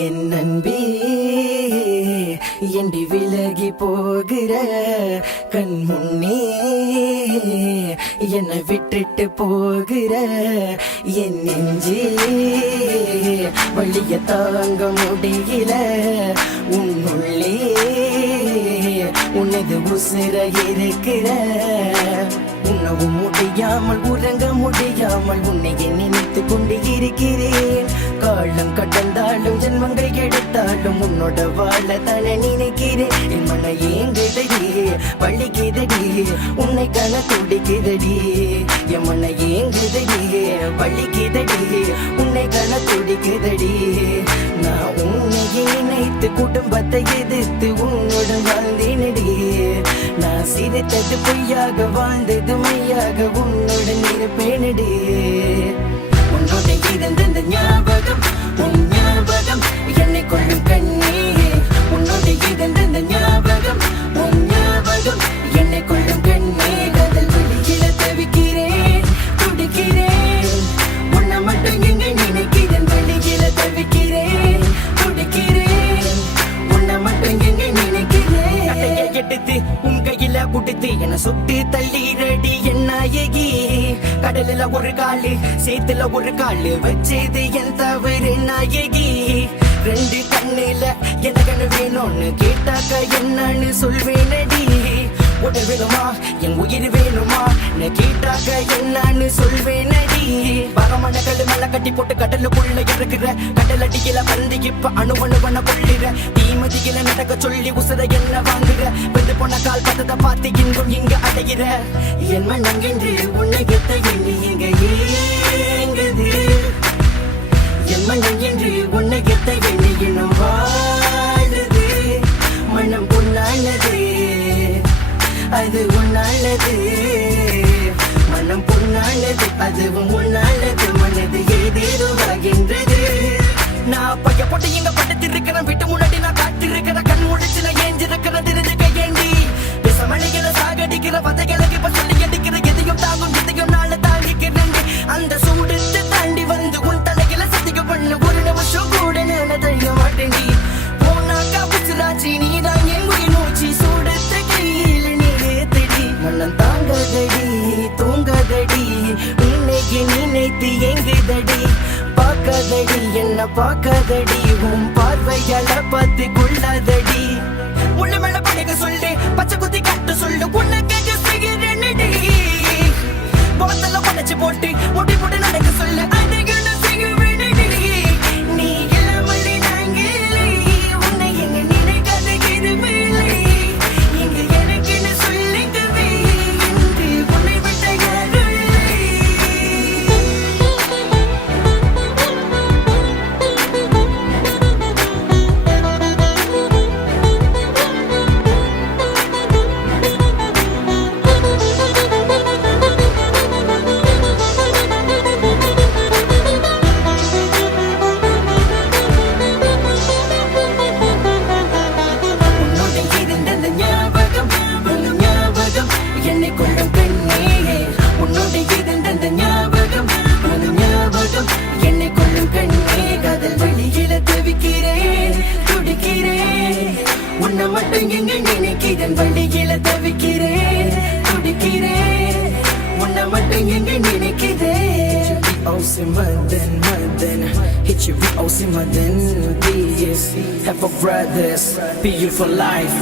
என் அன்பே எண்டி விலகி போகிற கண் முன்னே என்னை விட்டுட்டு போகிற என் நெஞ்சே வழிய தாங்க முடியல உன்னுள்ளே உனது உசிர இருக்கிற உணவும் முடியாமல் உறங்க முடியாமல் உன்னை நினைத்து கொண்டு இருக்கிறேன். காலம் கடந்தாலும் ஜென்மங்கள் எடுத்தாலும் உன்னோட வாழ தானே நினைக்கிறேன். என் மன ஏங்குதடி வலிக்குதடி உன்னை கண துடிக்குதடி. என் மன ஏங்குதடி வலிக்குதடி உன்னை கண துடிக்குதடி. நான் உன்னை நினைத்து குடும்பத்தை எதிர்த்து உன்னுடன் வாழ்ந்தேனடி. நான் சிரித்தது பொய்யாக வாழ்ந்தது மையாக உன்னுடன் இருப்பேனடி. உன்னோட இருந்த ஞாபகம் உன் ஞாபகம் என்னை கொள்ளும் கண்ணே. உன்னோட இருந்த ஞாபகம் உன் ஞாபகம் என்னை கொள்ளும் கண்ணே. காதல் வழியில தவிக்கிறேன் துடிக்கிறேன் உன்னை மட்டும் எங்க நினைக்கிறேன். வழியில தவிக்கிறேன் துடிக்கிறேன் உன்னை மட்டும் எங்க நினைக்கிறேன். எடுத்து உன் கையில குடுத்து என்னை சுட்டு தள்ளிரடி என் நாயகி. கடலில ஒரு காலு சேத்துல ஒரு காலு வச்சது என் தவறு நாயகி. ரெண்டு கண்ணில எனக்கு வேணும்னு கேட்டாக்க என்னன்னு சொல்வேனடி. உடல் வேணுமா என் உயிர் வேணுமா கேட்டாக்க என்னன்னு சொல்வேனடி. பகமான கல்லு மேல கட்டி போட்டு கடலுக்குள்ள இருக்கிற கடல் அடியில வந்து இப்ப அணுவணுவன கொள்ளிற. தீமதியில நடக்க சொல்லி உசுர என்ன வாங்குற. வெந்து போன கால் பதத்தை பார்த்து இங்கும் இங்க அடைகிற. என் மனம் என்று உன்னை கெத்த எண்ணி இங்க ஏங்குது. என் மனம் என்று உன்னை கெத்த எண்ணி இன்னும் வாழுது. மனம் பொன்னானது அது உன்னானது. மனம் பொன்னானது அதுவும் உன்னானது. மனது ஏதேதுவாகின்றது. நான் பைய போட்டு இங்க படுத்து இருக்கிறேன். விட்டு முன்னாடி நான் காத்து இருக்கிற கண் முடிச்சு நான் ஏஞ்சிருக்கிற தெரிஞ்சுக்க ஏண்டி. விசமணிகளை சாகடிக்கிற வதைகளுக்கு இப்ப சொல்லி அடிக்கிற. எதையும் தாங்கும் எதையும் நாள தாங்கிக்கிறேன். அந்த சூடுத்து தாண்டி வந்து உன் தலையில சத்திக்க பண்ணு. ஒரு நிமிஷம் கூட நான் தெரிய மாட்டேன். போனாக்கா புசுராச்சி நீதான் என் உயிர் மூச்சு. சூடுத்த கையில் நீத்தடி மனம் தாங்கதடி தூங்கதடி. உன்னைக்கு நினைத்து எங்குதடி. பார்க்காதடி என்ன பார்க்காதடி. உன் பார்வையால பார்த்து கொள்ளாதடி. உள்ள மேல படைக்க சொல்லு பச்சை குத்தி கட்டு சொல்லு. உன்னுக்கு செய்கிறேன்டி. போத்தல உடைச்சு போட்டு முடி போட்டு நடக்க சொல்லு. அதுக்கு நான் செய்கிறேன்டி. நீ இல்லாமல் நாங்க இல்லை. உன்னை எங்க நினைக்காத எதுவுமே இல்லை. இங்க எனக்கு என்ன சொல்லிக்கவே என்று உன்னை விட்ட யாரும் மட்டும் எங்க நினைக்கிறேன். வழியில தவிக்கிறேன் துடிக்கிறேன் உன்னை மட்டும் எங்க நினைக்கிறேன். Madan, Madan, hit you with Madan. This have a brothers, be you for life.